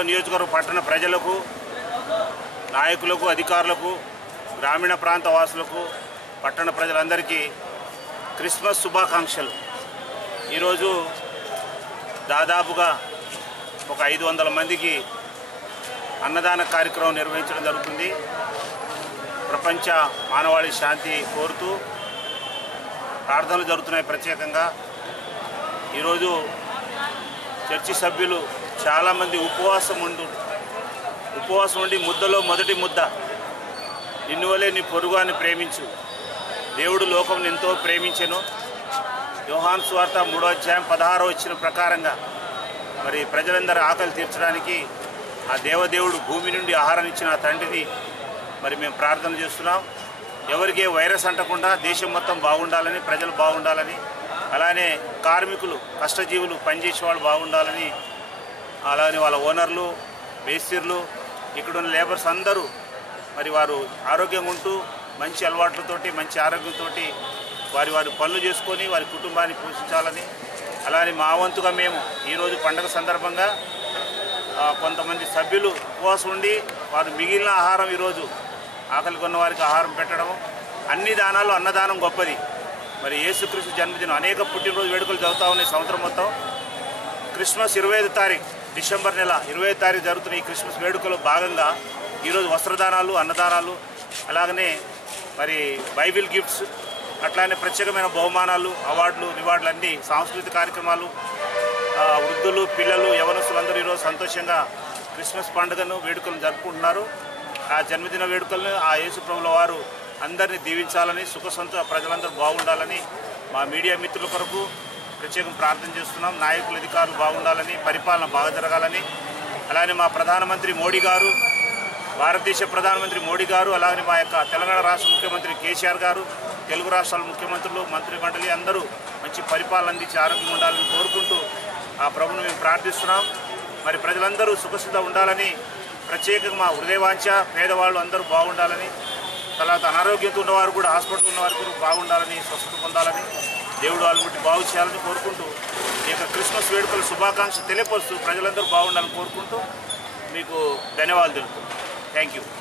నిడదవోలు నియోజకవర్గ పట్టణ ప్రజలకు, నాయకులకు, అధికారులకు, గ్రామీణ ప్రాంత వాసులకు, పట్టణ ప్రజలందరికీ క్రిస్మస్ శుభాకాంక్షలు. ఈరోజు దాదాపుగా ఒక 500 మందికి అన్నదాన కార్యక్రమం నిర్వహించడం జరుగుతుంది. ప్రపంచ మానవాళి శాంతి కోరుతూ ప్రార్థనలు జరుగుతున్నాయి. ప్రత్యేకంగా ఈరోజు చర్చి సభ్యులు చాలామంది ఉపవాసం ఉండి ముద్దలో మొదటి ముద్ద, నిన్నువలే నీ పొరుగువాని ప్రేమించు, దేవుడు లోకం ఎంతో ప్రేమించెను, యోహాను సువార్త 3వ అధ్యాయం 16వ వచనం ప్రకారంగా మరి ప్రజలందరూ ఆకలి తీర్చడానికి ఆ దేవదేవుడు భూమి నుండి ఆహారం ఇచ్చిన ఆ తండ్రిని మరి మేము ప్రార్థన చేస్తున్నాం. ఎవరికి వైరస్ అంటకుండా దేశం మొత్తం బాగుండాలని, ప్రజలు బాగుండాలని, అలానే కార్మికులు, కష్టజీవులు, పనిచేసే వాళ్ళు బాగుండాలని, అలానే వాళ్ళ ఓనర్లు, మేస్త్రీలు, ఇక్కడున్న లేబర్స్ అందరూ మరి వారు ఆరోగ్యంగా ఉంటూ మంచి అలవాట్లతోటి, మంచి ఆరోగ్యంతో వారి పనులు చేసుకొని వారి కుటుంబాన్ని పోషించాలని, అలానే మా వంతుగా మేము ఈరోజు పండుగ సందర్భంగా కొంతమంది సభ్యులు ఉపవాసం ఉండి వారు మిగిలిన ఆహారం ఈరోజు ఆకలి కొన్న వారికి ఆహారం పెట్టడం. అన్ని దానాలు అన్నదానం గొప్పది. మరి యేసుక్రీస్తు జన్మదినం అనేక పుట్టినరోజు వేడుకలు జరుగుతూ ఉన్నాయి సంవత్సరం మొత్తం. క్రిస్మస్ 25వ తారీఖు, డిసెంబర్ నెల 25వ తారీఖు జరుగుతున్న ఈ క్రిస్మస్ వేడుకలో భాగంగా ఈరోజు వస్త్రదానాలు, అన్నదానాలు, అలాగనే మరి బైబిల్ గిఫ్ట్స్, అట్లానే ప్రత్యేకమైన బహుమానాలు, అవార్డులు, రివార్డులు, అన్నీ సాంస్కృతిక కార్యక్రమాలు, వృద్ధులు, పిల్లలు, యవనస్తులు అందరూ ఈరోజు సంతోషంగా క్రిస్మస్ పండుగను వేడుకలను జరుపుకుంటున్నారు. ఆ జన్మదిన వేడుకలను ఆ యేసుప్రభుల వారు అందరినీ దీవించాలని, ప్రజలందరూ బాగుండాలని మా మీడియా మిత్రుల కొరకు ప్రత్యేకం ప్రార్థన చేస్తున్నాం. నాయకులు, అధికారులు బాగుండాలని, పరిపాలన బాగా జరగాలని, అలానే మా ప్రధానమంత్రి మోడీ గారు, భారతదేశ ప్రధానమంత్రి మోడీ గారు, అలాగే మా యొక్క తెలంగాణ రాష్ట్ర ముఖ్యమంత్రి కేసీఆర్ గారు, తెలుగు రాష్ట్రాల ముఖ్యమంత్రులు, మంత్రి మండలి అందరూ మంచి పరిపాలన అందించి ఆరోగ్యంగా ఉండాలని కోరుకుంటూ ఆ ప్రభుని మేము ప్రార్థిస్తున్నాం. మరి ప్రజలందరూ సుఖసిద్ధ ఉండాలని, ప్రత్యేకంగా మా హృదయవాంఛ పేదవాళ్ళు అందరూ బాగుండాలని, తర్వాత అనారోగ్యంతో ఉన్నవారు కూడా, హాస్పిటల్ ఉన్నవారు కూడా బాగుండాలని, స్వస్థత పొందాలని, దేవుడు వాళ్ళు బట్టి బాగు చేయాలని కోరుకుంటూ ఈ యొక్క క్రిస్మస్ వేడుకల శుభాకాంక్షలు తెలియపరుస్తూ ప్రజలందరూ బాగుండాలని కోరుకుంటూ మీకు ధన్యవాదాలు తెలుపుతున్నాను. Thank you.